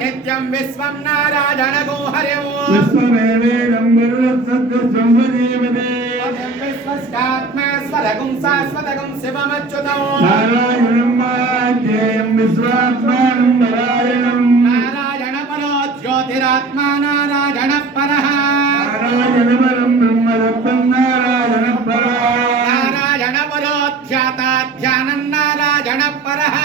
నిత్యం విశ్వం నారాయణ విశ్వమేవేదం గురుసత్యం వదేవదే విశ్వస్యాత్మేశ్వరగుం శాశ్వతగుం శివమచ్యుతం నారాయణం మాధ్యేయం విశ్వాత్మానం నారాయణం నారాయణ పరో జ్యోతిరాత్మా నారాయణ పరః నారాయణ పరం బ్రహ్మదత్తం నారాయణ పరా నారాయణ పరో ధ్యాతా ధ్యానం నారాయణ పరః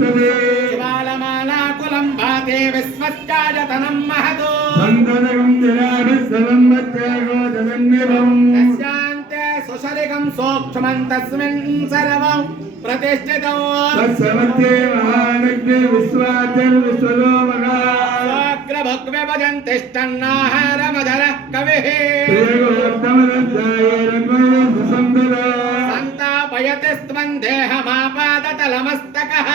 హృదయం శివాలమాలాకులం భాతే విశ్వశ్చాయతనం మహదో సంతతకం జనాభిస్సవం వచ్చాగోచదన్యవం తస్యాంతే సుశరికం సూక్ష్మం తస్మిన్ సర్వం ప్రతిష్ఠితం తత్సమత్యే మహానగ్ని విశ్వాచర్ విశ్వలోమగా తిష్టన్నాహారమధర కవిః సంతాపయతి స్త్వం దేహమాపాదతలమస్తకః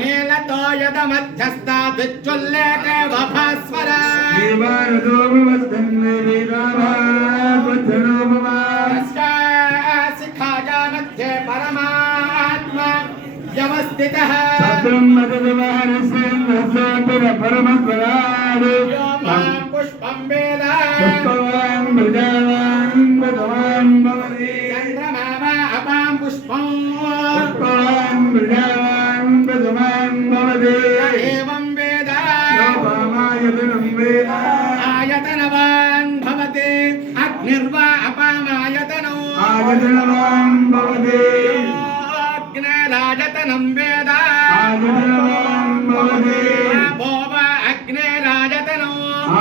నీలతో యద మధ్యస్థా విచ్చుల్లేఖ వభాస్వర శిఖాజా మధ్యే పరమాత్మా వ్యవస్థితः వ్యోమాం పుష్పం వేద చంద్రమా వా అపాం పుష్పం ఏవం వేద ఆయతనవాన్ భవతి అగ్నిర్వా అపామాయతనో అగ్నిరాజతనం వేద ఆపో వా అగ్నిరాజతనో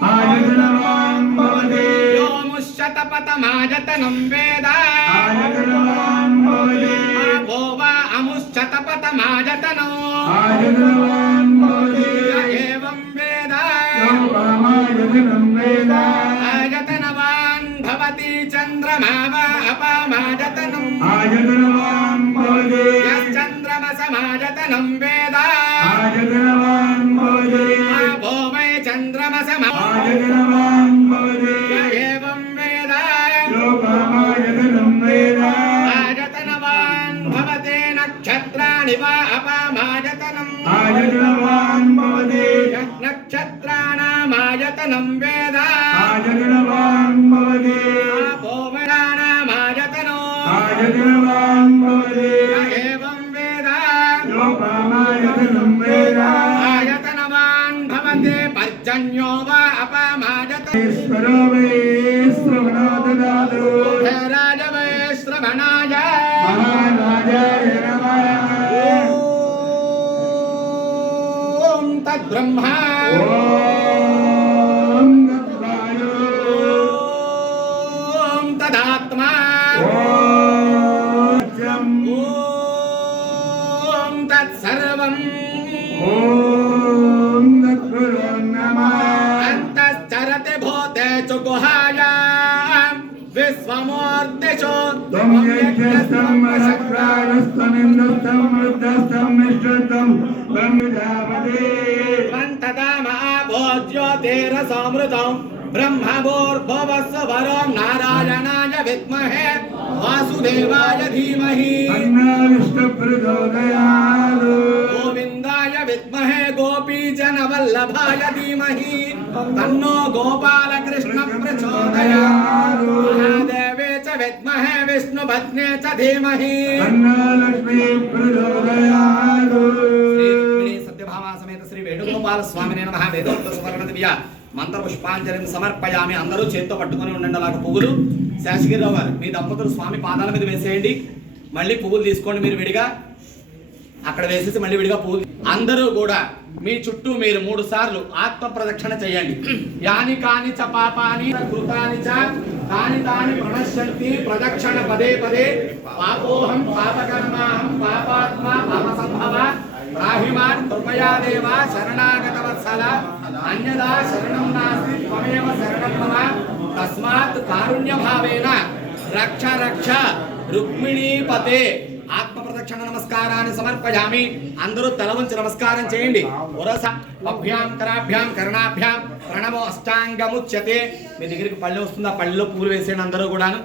వేద ఆయతనవాన్ భవతే వాయుర్వా అపామాయతనో వాయోరాజతనం వేద ఆపో వై వాయోరాజతనో ఏవం వేద ఆయతనవాన్ భవతే అసౌ వై తపన్నపామాయతనం వ్యోముష్యతపతమాయతనం వేద ఆపో వా నక్షత్రాణామాయతనం వేద ఆపో వరాణామాయతనో ఏవం వేద ఆయతనవాన్ భవతే పర్జన్యో వా అపామాయత రాజ వై శ్రవణాయ మహారాజాయ నమః ఓం తద్బ్రహ్మ ఓం ఓం తదాత్మా ఓం త్యం ఓం తత్సర్వం. ఓం తద్గురు నమః. అంతశ్చరతి భూతే చు గుహాయాం విశ్వమూర్తిషు త్వం యజ్ఞస్థం ब्रह्मभोर्भवस्वर नारायणाय विद्महे वासुदेवाय धीमहि। गोविन्दाय विद्महे गोपीजनवल्लभाय धीमहि। तन्नो गोपालकृष्ण प्रचोदयात् महादेवे च विद्महे विष्णुभद्ने च धीमहि। लक्ष्मी प्रचोदयात् श्री सत्यभामा समेत श्री वेणुगोपाल स्वामिने नमः। वेदोक्त सुवर्ण दिव्या మంత్ర పుష్పాంజలిని సమర్పయామి. అందరూ చేత్తో పట్టుకొని ఉండండి అలాగ పువ్వులు. శేషగిరిరావు గారు మీ దంపతులు స్వామి పాదాల మీద వేసేయండి. మళ్ళీ పువ్వులు తీసుకోండి మీరు విడిగా. అక్కడ వేసేసి మళ్ళీ విడిగా పువ్వులు అందరూ కూడా మీ చుట్టూ మీరు మూడు సార్లు ఆత్మ ప్రదక్షిణ చేయండి యాని కాని చ పాపాని కృతాని చ తాని తాని ప్రణశ్యంతి ప్రదక్షిణ పదే పదే. పాపోహం పాపకర్మాహం పాపాత్మ పాపసంభవ. రాహిమాన్ కృపయా దేవ శరణా అన్యదా శరణం నాస్తి త్వమేవ శరణం మమ. తస్మాత్ కారుణ్య భావేన రక్ష రక్ష. రుక్మిణీపతే. ఆత్మ ప్రదక్షిణ నమస్కారాన్ని సమర్పయామి. అందరూ తల వంచి నమస్కారం చేయండి. ఉరస అభ్యాం కరాభ్యాం కరణాభ్యాం. ప్రణవో అష్టాంగముచ్యతే. మీ దగ్గరికి పళ్ళు వస్తుందా? పళ్ళలో పూలు వేసేయండి అందరూ కూడాను.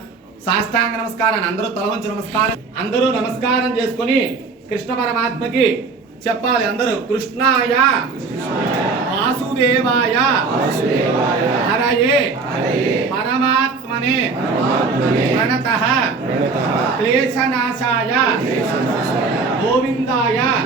సాష్టాంగ నమస్కారాన్ని అందరూ తల వంచి నమస్కారం. అందరూ నమస్కారం చేసుకుని కృష్ణ పరమాత్మకి చెప్పాలి అందరూ. కృష్ణాయ. వాసుదేవాయ. హరయే. పరమాత్మనే. ప్రణత. క్లేశనాశాయ. గోవిందాయ.